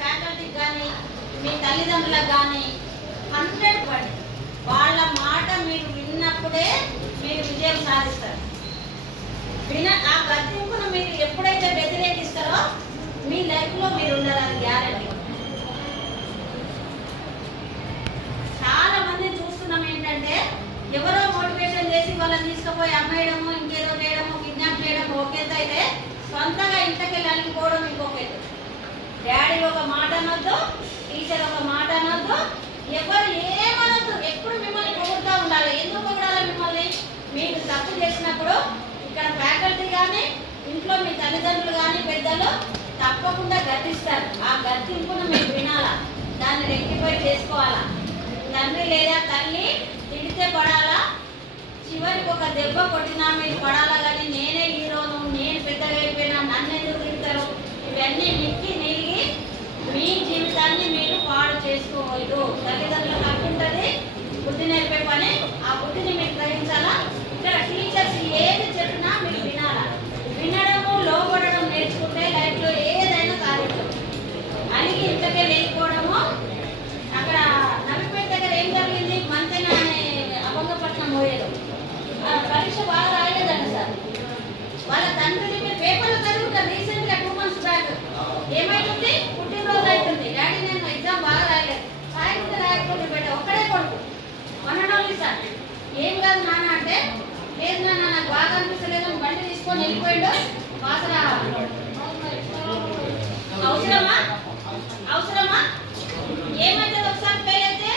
ఫ్యాకల్టీకి కానీ మీ తల్లిదండ్రులకు కానీ హండ్రెడ్ పడి వాళ్ళ మాట మీరు విన్నప్పుడే మీరు విజయం సాధిస్తారు విన ఆ బతింపును మీరు ఎప్పుడైతే వ్యతిరేకిస్తారో మీ లైఫ్లో మీరు ఉండాలని గ్యారంటీ చాలా చూస్తున్నాం ఏంటంటే ఎవరో మోటివేషన్ చేసి వాళ్ళని తీసుకుపోయి అమ్మేయడము ఇంకేదో చేయడము కిడ్నాప్ చేయడము ఒకేదైతే సొంతంగా ఇంతకెళ్ళి అనుకోవడం ఇంకొక డాడీ ఒక మాట అనొద్దు టీచర్ ఒక మాట అనొద్దు. ఎవరు ఏమనొద్దు ఎప్పుడు మిమ్మల్ని పొగుడుతూ ఉండాలి. ఎందుకు పొగడాలి మిమ్మల్ని? మీరు తప్పు చేసినప్పుడు ఇక్కడ ఫ్యాకల్టీ కానీ ఇంట్లో మీ తల్లిదండ్రులు కానీ పెద్దలు తప్పకుండా గర్తిస్తారు ఆ గర్తింపును మీరు వినాలా? దాన్ని రెక్టిఫై చేసుకోవాలా? తండ్రి లేదా తల్లి తిడితే పడాలా? చివరికి ఒక దెబ్బ కొట్టినా మీరు పడాలా? కానీ నేనే హీరోను నన్ను ఎందుకు తిడతారు? ఇవన్నీ నిక్కి నిలిగి మీ జీవితాన్ని మీరు పాడు చేసుకోవద్దు. తల్లిదండ్రులకు హక్కు బుద్ధి నేర్పే పని ఆ బుద్ధిని మీకు గ్రహించాలా ఇక్కడ టీచర్స్ ఏది చెప్పినా మీరు వినాలా వినడము లోపడడం నేర్చుకుంటే లైఫ్లో ఏదైనా సాధించవచ్చు అలిగి ఇంతకే లేకపోవడము అక్కడ నవిపేట దగ్గర ఏం జరిగింది మంతెన అనే అభంగపట్నం పోయేది ఆ పరీక్ష బాగా రాయలేదంట సార్ వాళ్ళ తండ్రిని మీరు పేపర్లో చదువుతారు రీసెంట్గా టూ మంత్స్ బ్యాక్ ఏమైతుంది పుట్టినరోజు అవుతుంది డాడీ నేను ఎగ్జామ్ బాగా రాయలేదు రాయకుంటే రాయకపోతే బిడ్డ ఒక్కడే కొడుకు వన్ సార్ ఏం కాదు నాన్న అంటే లేదు నాన్న నాకు బాగా అనిపించలేదు అని బండి తీసుకొని వెళ్ళిపోయాడు వాసన అవసరమా అవసరమా ఏమైతే ఒకసారి ఫెయిల్ అయితే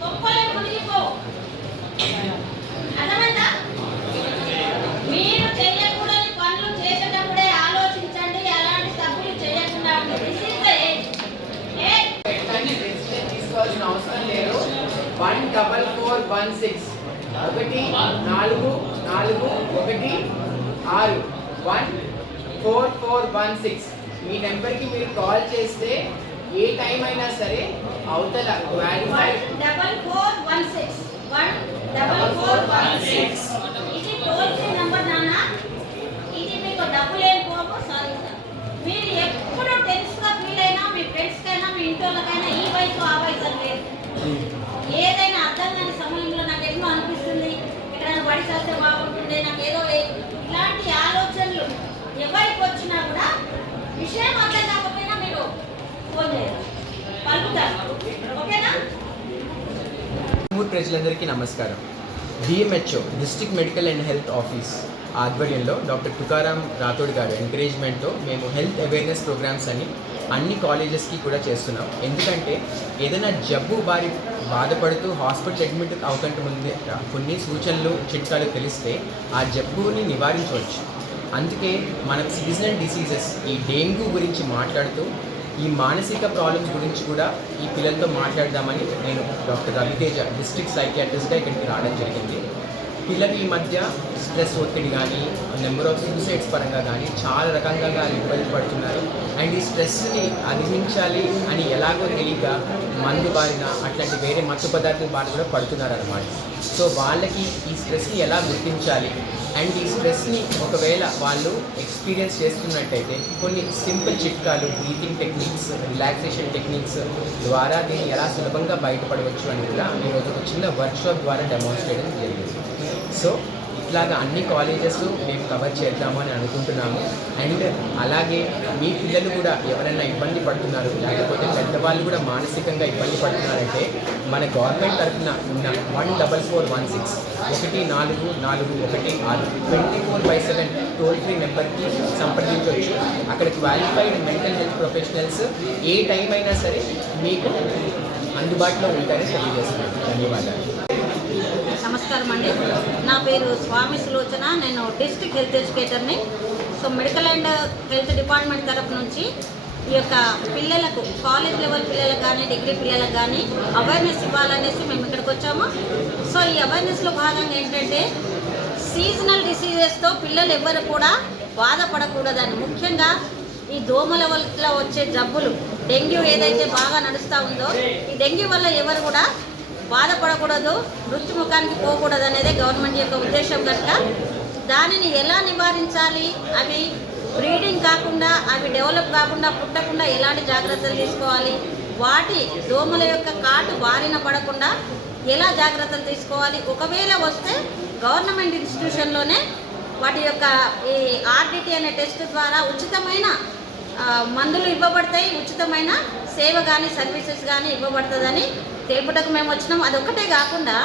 గొప్పలే మునిగిపోవు అర్థమైందా మీరు చేయకూడని పనులు చేసేటప్పుడే ఆలోచించండి అలాంటి తప్పులు చేయకుండా ఉండండి this is the age age వెంటనే డెసిషన్ తీసుకోవాల్సిన అవసరం లేదు one double four one six ఒకటి నాలుగు నాలుగు ఒకటి ఆరు. One four four one six మీ నెంబర్కి మీరు కాల్ చేస్తే ఏ టైం అయినా సరే అవతల one double four one six one double four one six ఇది టోల్ ఫ్రీ నంబర్ నాన్న ఇది మీకు డబ్బులు ఏం పోవు సారీ సార్ మీరు ఎప్పుడు టెన్స్గా ఫీల్ అయినా మీ ఫ్రెండ్స్కైనా మీ ఇంట్లోకైనా ఈ వయసు ఆ వయసు అని లేదు ఏదైనా అర్థం కాని సమయంలో నాకు ఎన్నో అనిపిస్తుంది ఎక్కడైనా బడి చేస్తే బాగుంటుంది నాకు ఏదో ఇలాంటి ఆలోచనలు ఎవరికి వచ్చినా కూడా విషయం అర్థం కాకపోయినా మీరు ఫోన్ చేయాలి. పలుకుతారు. ఓకేనా? ప్రజలందరికీ నమస్కారం. DMHO district medical and health office ఆధ్వర్యంలో డాక్టర్ తుకారాం రాథోడ్ గారు ఎంకరేజ్మెంట్తో మేము హెల్త్ అవేర్నెస్ ప్రోగ్రామ్స్ అని అన్ని కాలేజెస్కి కూడా చేస్తున్నాం. ఎందుకంటే ఏదైనా జబ్బు బారి బాధపడుతూ హాస్పిటల్ అడ్మిట్ అవకంటే ముందే కొన్ని సూచనలు చిట్కాలు తెలిస్తే ఆ జబ్బుని నివారించవచ్చు. అందుకే మనం సీజనల్ డిసీజెస్ ఈ డెంగ్యూ గురించి మాట్లాడుతూ ఈ మానసిక ప్రాబ్లమ్స్ గురించి కూడా ఈ పిల్లలతో మాట్లాడదామని నేను డాక్టర్ రవితేజ డిస్ట్రిక్ట్ సైకియాట్రిస్ట్గా ఇక్కడికి రావడం జరిగింది. పిల్లలు ఈ మధ్య స్ట్రెస్ ఒత్తిడి కానీ నెంబర్ ఆఫ్ సూసైడ్స్ పరంగా కానీ చాలా రకంగా ఇబ్బంది పడుతున్నారు. అండ్ ఈ స్ట్రెస్ని అధిగమించాలి అని ఎలాగో తెలియక మందు బారిన అట్లాంటి వేరే మత్తు పదార్థాల బారిన కూడా పడుతున్నారు అనమాట సో వాళ్ళకి ఈ స్ట్రెస్ని ఎలా గుర్తించాలి? అండ్ ఈ స్ట్రెస్ని ఒకవేళ వాళ్ళు ఎక్స్పీరియన్స్ చేస్తున్నట్టయితే కొన్ని సింపుల్ చిట్కాలు బ్రీతింగ్ టెక్నిక్స్ రిలాక్సేషన్ టెక్నిక్స్ ద్వారా దీన్ని ఎలా సులభంగా బయటపడవచ్చు అని కూడా ఈరోజు ఒక చిన్న వర్క్షాప్ ద్వారా డెమాన్స్ట్రేట్ జరిగింది. సో ఇట్లాగా అన్ని కాలేజెస్ మేము కవర్ చేద్దాము అని అనుకుంటున్నాము. అండ్ అలాగే మీ పిల్లలు కూడా ఎవరైనా ఇబ్బంది పడుతున్నారు లేకపోతే పెద్దవాళ్ళు కూడా మానసికంగా ఇబ్బంది పడుతున్నారంటే మన గవర్నమెంట్ తరఫున ఉన్న one double four one six ఒకటి నాలుగు నాలుగు ఒకటి ఆరు twenty four by seven toll free నెంబర్కి సంప్రదించవచ్చు. అక్కడ క్వాలిఫైడ్ మెంటల్ హెల్త్ ప్రొఫెషనల్స్ ఏ టైం అయినా సరే మీకు అందుబాటులో ఉంటారని తెలియజేస్తున్నాను. ధన్యవాదాలు. నమస్కారం అండి. నా పేరు స్వామి సులోచన. నేను district health ఎడ్యుకేటర్ని so medical and health department తరఫు నుంచి ఈ యొక్క పిల్లలకు కాలేజ్ లెవెల్ పిల్లలకు కానీ డిగ్రీ పిల్లలకు కానీ అవేర్నెస్ ఇవ్వాలనేసి మేము ఇక్కడికి వచ్చాము. సో ఈ అవేర్నెస్లో భాగంగా ఏంటంటే సీజనల్ డిసీజెస్తో పిల్లలు ఎవ్వరు కూడా బాధపడకూడదని. ముఖ్యంగా ఈ దోమల వల్ల వచ్చే జబ్బులు డెంగ్యూ ఏదైతే బాగా నడుస్తూ ఉందో ఈ డెంగ్యూ వల్ల ఎవరు కూడా బాధపడకూడదు మృత్యుముఖానికి పోకూడదు అనేదే గవర్నమెంట్ యొక్క ఉద్దేశం కనుక. దానిని ఎలా నివారించాలి? అవి బ్రీడింగ్ కాకుండా అవి డెవలప్ కాకుండా పుట్టకుండా ఎలాంటి జాగ్రత్తలు తీసుకోవాలి? వాటి దోమల యొక్క కాటు బారిన పడకుండా ఎలా జాగ్రత్తలు తీసుకోవాలి? ఒకవేళ వస్తే గవర్నమెంట్ ఇన్స్టిట్యూషన్లోనే వాటి యొక్క ఈ ఆర్డిటీ అనే టెస్ట్ ద్వారా ఉచితమైన మందులు ఇవ్వబడతాయి. ఉచితమైన సేవ కానీ సర్వీసెస్ కానీ ఇవ్వబడుతుందని తెలుపుటకు మేము వచ్చినాం. ఒక్కటే కాకుండా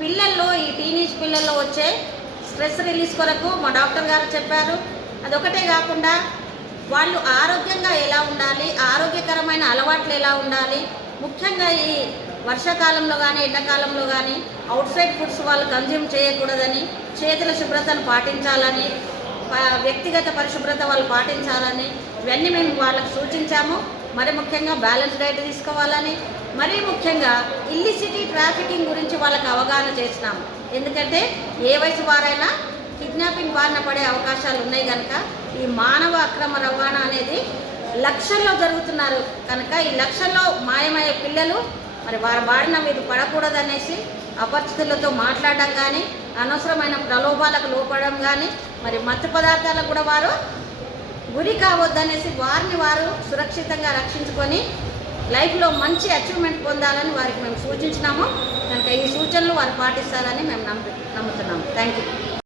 పిల్లల్లో ఈ టీనేజ్ పిల్లల్లో వచ్చే స్ట్రెస్ రిలీజ్ కొరకు మా డాక్టర్ గారు చెప్పారు. అదొకటే కాకుండా వాళ్ళు ఆరోగ్యంగా ఎలా ఉండాలి ఆరోగ్యకరమైన అలవాట్లు ఎలా ఉండాలి ముఖ్యంగా ఈ వర్షాకాలంలో కానీ ఎండాకాలంలో కానీ అవుట్ సైడ్ ఫుడ్స్ వాళ్ళు కన్జ్యూమ్ చేయకూడదని చేతుల శుభ్రతను పాటించాలని వ్యక్తిగత పరిశుభ్రత వాళ్ళు పాటించాలని ఇవన్నీ మేము వాళ్ళకి సూచించాము. మరి ముఖ్యంగా బ్యాలెన్స్ డైట్ తీసుకోవాలని మరీ ముఖ్యంగా ఇల్లిసిటీ ట్రాఫికింగ్ గురించి వాళ్ళకి అవగాహన చేసినాము. ఎందుకంటే ఏ వయసు వారైనా కిడ్నాపింగ్ బారిన పడే అవకాశాలు ఉన్నాయి కనుక ఈ మానవ అక్రమ రవాణా అనేది లక్షల్లో జరుగుతున్నారు. కనుక ఈ లక్షల్లో మాయమయ్యే పిల్లలు మరి వారి బారిన మీద పడకూడదనేసి అపరిచితులతో మాట్లాడడం కానీ అనవసరమైన ప్రలోభాలకు లోపడడం కానీ మరి మత్తు పదార్థాలకు కూడా వారు గురి కావద్దనేసి వారిని వారు సురక్షితంగా రక్షించుకొని లైఫ్లో మంచి అచీవ్మెంట్ పొందాలని వారికి మేము సూచించినాము. కనుక ఈ సూచనలు వారు పాటిస్తారని మేము నమ్ము నమ్ముతున్నాము. Thank you